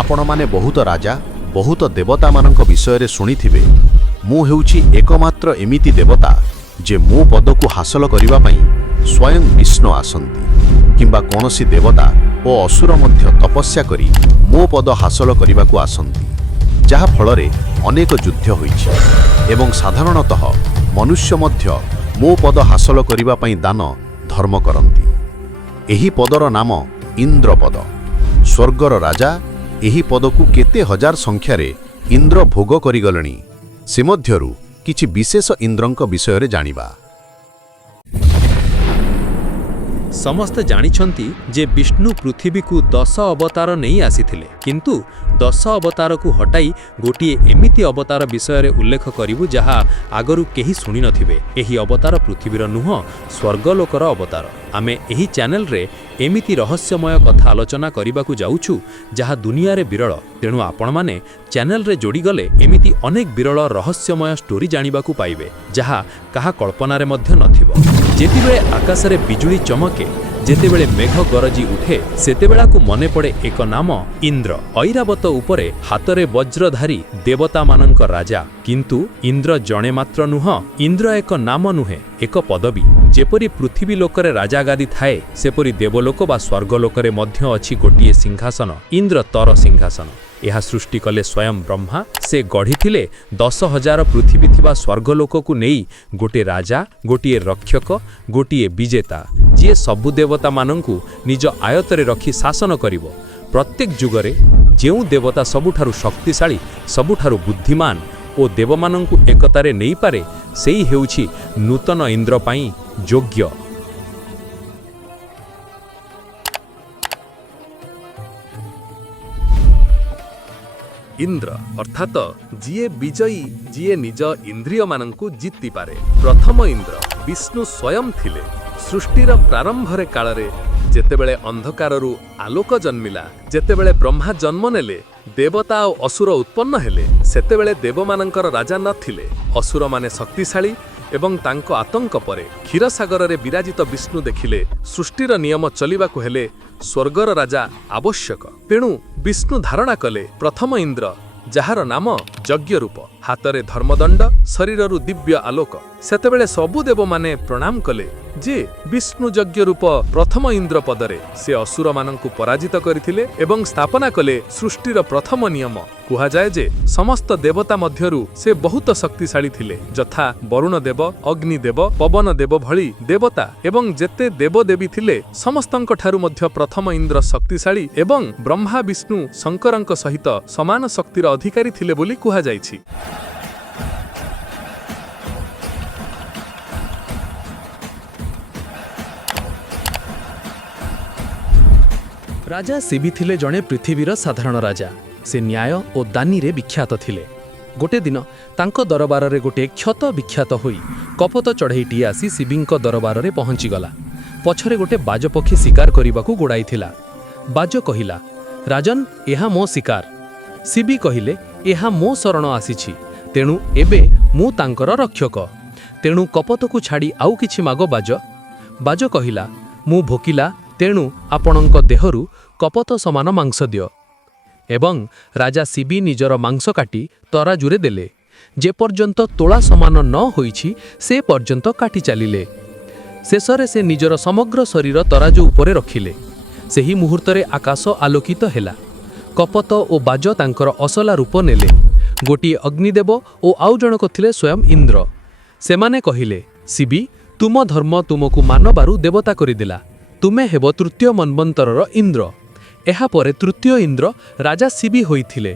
आपण माने बहुत राजा बहुत देवता मानक विषय शुणिथिबे। मु हेउछि एकमात्र एमिति देवता जे मो पद को हासिल करिबा पई स्वयं विष्णु आसंती किंबा कोनोसी देवता ओ असुर मध्य तपस्या करी मो पद हासिल करिबा को आसंती, जहा फलरे अनेक युद्ध होइछि एवं साधारणतः मनुष्य मध्य मो पद हासिल करिबा पई दान धर्म करंती। एही पदर नाम इंद्रपद। स्वर्गर राजा एही पद को केते हजार संख्यारे इंद्र भोग करिगलणी। से मध्यरु किछि विशेष इंद्रंक विषय जानिबा। समस्त जानिछंती जे विष्णु पृथ्वी को 10 अवतार नहीं आसीथिले, किंतु 10 अवतार को हटाई गोटिए एमिति अवतार विषय उल्लेख करिवु जहा आगरु केही सुनि नथिबे। एही अवतार पृथ्वीर नुह स्वर्गलोकर अवतार। आमे एही चैनल रे एमिति रहस्यमय कथा आलोचना करिबाकू जाउछु जहा दुनिया रे विरल। तेणु आपण माने चैनल रे जोड़ी गले एमिति अनेक विरल रहस्यमय स्टोरी जानिबाकू पाइबे जहा कहा कल्पना रे मध्य नथिबो। जेतिबेले आकाश रे बिजुली चमके, जेतेबेले मेघ गरजी उठे, सेतेबेला को मने पड़े एक नाम इंद्र। ऐरावत उपरे हातरे वज्रधारी देवता मानक राजा। किंतु इंद्र जणे मात्र नुह, इंद्र एक नाम नुहे, एक पदवी। जेपरी पृथ्वी लोकरे राजा गादी थाए, सेपरी देवलोक बा स्वर्गलोकरे मध्य अछि गोटिए सिंहासन, इंद्र तर सिंहासन। यह सृष्टि कले स्वयं ब्रह्मा। से गढ़ी 10,000 पृथ्वी थिबा स्वर्गलोक को नहीं गोटे राजा, गोटिए रक्षक, गोटिए विजेता, जी सबु देवता मानंकु निज आयतरे रखी शासन करिवो। प्रत्येक जुगरे जेउ देवता सबुठारु शक्तिशाली, सबुठारु बुद्धिमान ओ देवमानंकु एकतारे नहीं पारे, सेई हेउछि नूतन इंद्र पाई योग्य। इंद्र अर्थात जीए विजयी, जीए निज इंद्रिय मानंकु जीति पारे। प्रथम इंद्र विष्णु स्वयं थिले। सृष्टिर प्रारंभरे कालरे जेतेबेले अंधकाररु आलोक जन्मिला, जेतेबेले ब्रह्मा जन्म नेले, देवता और असुर उत्पन्न हेले, सेतेबेले देवमानंकर राजा नथिले। असुर माने शक्तिशाली एवं तांको आतंक परे क्षीरसागर रे विराजित विष्णु देखिले सृष्टिर नियम चलिबाकु हेले स्वर्गर राजा आवश्यक। तेणु विष्णु धारणा कले प्रथम इंद्र, जार नाम यज्ञ रूप, हातरे धर्मदंड, शरीररु दिव्य आलोक। सेतेबेले सबु देव माने प्रणाम कले जे विष्णु यज्ञ रूप प्रथम इंद्र पदरे से असुर मानंकु पराजित करिथिले एवं स्थापना कले सृष्टिर प्रथम नियम। कुहा जाए जे समस्त देवता मध्यरु से बहुत शक्तिशाली थिले, जथा वरुण देव, अग्नि देव, पवन देव भली देवता एवं जेते देव देवी थिले समस्तंक ठारु मध्य प्रथम इंद्र शक्तिशाली एवं ब्रह्मा विष्णु शंकरंक सहित समान शक्तिर अधिकारी थिले बोली कुहा जाइछि। राजा शिबी थिले जणे पृथ्वीर साधारण राजा। से न्याय और दानी रे विख्यात थिले। गोटे दिन तांको दरबार रे गोटे क्षत विख्यात होई कपत चढ़ईटी आसी शिबींक दरबार रे पहुंची गला। पछरे गोटे बाज पक्षी शिकार करिबाकू गोड़ाई थिला। बाज कहिला, राजन एहा मो शिकार। शिबी कहिले, एहा मो शरण आसीछि, तेणु एबे मु तांकर रक्षक। तेणु कपत को छाड़ी आउ किछि मागो बाज। बाज कहिला, मु भोकिला, तेणु आपणंक देहरु कपत समान मांस दियो। एवं राजा शिबी निजर मांस काटी तराजुरे देले। जे पर्यंत तोला समान न होईछि से पर्यंत काटी चलिले। शेषरे से निजर समग्र शरीर तराजु उपरे रखिले। सेही मुहूर्तरे आकाश आलोकित हेला। कपत ओ बाज तांकर असला रूप नेले। गोटी अग्निदेव ओ आउ जनक थिले स्वयं इंद्र। सेमाने कहिले, शिबी तुम धर्म तुमको मानबारु देवता करिदेला। तुमे हेब तृतीय मन्वन्तरर इंद्र। एहा परे तृतीय इंद्र राजा शिबी होइथिले।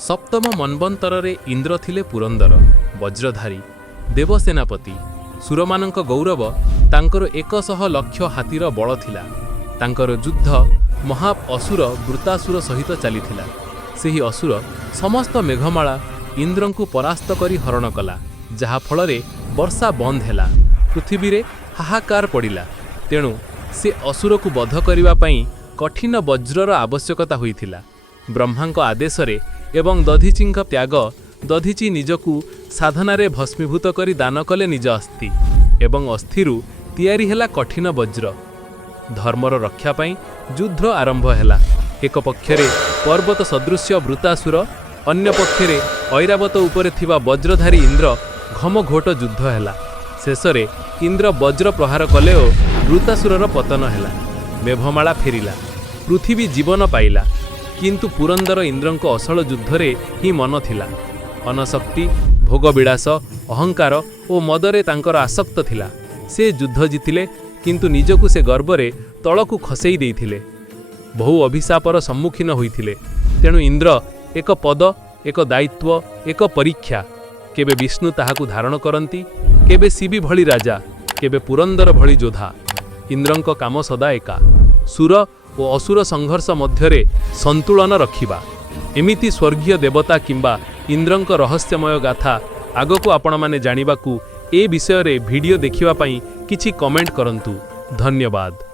सप्तम मन्वन्तररे इंद्र थिले पुरंदर, वज्रधारी, देवसेनापति। सुरमानंक गौरव तांकर 100 लक्ष हातीर बळ थिला। तांकर युद्ध महा असुर वृतासुर सहित चलीथिला। सेही असुर समस्त मेघमाला इंद्रंकु परास्त करी हरण कला, जहा फलरे वर्षा बंद हैला। पृथ्वी रे हाहाकार पड़िला। तेणु से असुर को बध करिबा पई कठिन वज्रर आवश्यकता होइथिला। ब्रह्मांक आदेश रे एवं दधीचिंक त्याग ଦଧିଚି ନିଜକୁ ସାଧନାରେ ଭସ୍ମୀଭୂତ କରି ଦାନ କଲେ ନିଜ ଅସ୍ଥି ଏବଂ ଅସ୍ଥିରୁ ତିଆରି ହେଲା କଠିନ ବଜ୍ର। ଧର୍ମର ରକ୍ଷା ପାଇଁ ଯୁଦ୍ଧ ଆରମ୍ଭ ହେଲା। ଏକ ପକ୍ଷରେ ପର୍ବତ ସଦୃଶ୍ୟ ବୃତାସୁର, ଅନ୍ୟ ପକ୍ଷରେ ଐରାବତ ଉପରେ ଥିବା ବଜ୍ରଧାରୀ ଇନ୍ଦ୍ର ଘମଘୋଟ ଯୁଦ୍ଧ ହେଲା। ଶେଷରେ ଇନ୍ଦ୍ର ବଜ୍ର ପ୍ରହାର କଲେ ଓ ବୃତାସୁରର ପତନ ହେଲା। ମେଘମାଳା ଫେରିଲା, ପୃଥିବୀ ଜୀବନ ପାଇଲା। କିନ୍ତୁ ପୁରନ୍ଦର ଇନ୍ଦ୍ରଙ୍କ ଅସଲ ଯୁଦ୍ଧରେ ହିଁ ମନ ଥିଲା। ଅନଶକ୍ତି, ଭୋଗବିଳାସ, ଅହଙ୍କାର ଓ ମଦରେ ତାଙ୍କର ଆସକ୍ତ ଥିଲା। ସେ ଯୁଦ୍ଧ ଜିତିଲେ, କିନ୍ତୁ ନିଜକୁ ସେ ଗର୍ବରେ ତଳକୁ ଖସେଇ ଦେଇଥିଲେ। ବହୁ ଅଭିଶାପର ସମ୍ମୁଖୀନ ହୋଇଥିଲେ। ତେଣୁ ଇନ୍ଦ୍ର ଏକ ପଦ, ଏକ ଦାୟିତ୍ୱ, ଏକ ପରୀକ୍ଷା। କେବେ ବିଷ୍ଣୁ ତାହାକୁ ଧାରଣ କରନ୍ତି, କେବେ ଶିବି ଭଳି ରାଜା, କେବେ ପୁରନ୍ଦର ଭଳି ଯୋଦ୍ଧା। ଇନ୍ଦ୍ରଙ୍କ କାମ ସଦା ଏକା, ସୁର ଓ ଅସୁର ସଂଘର୍ଷ ମଧ୍ୟରେ ସନ୍ତୁଳନ ରଖିବା। ଏମିତି ସ୍ୱର୍ଗୀୟ ଦେବତା କିମ୍ବା ଇନ୍ଦ୍ରଙ୍କ ରହସ୍ୟମୟ ଗାଥା ଆଗକୁ ଆପଣମାନେ ଜାଣିବାକୁ ଏ ବିଷୟରେ ଭିଡ଼ିଓ ଦେଖିବା ପାଇଁ କିଛି କମେଣ୍ଟ କରନ୍ତୁ। ଧନ୍ୟବାଦ।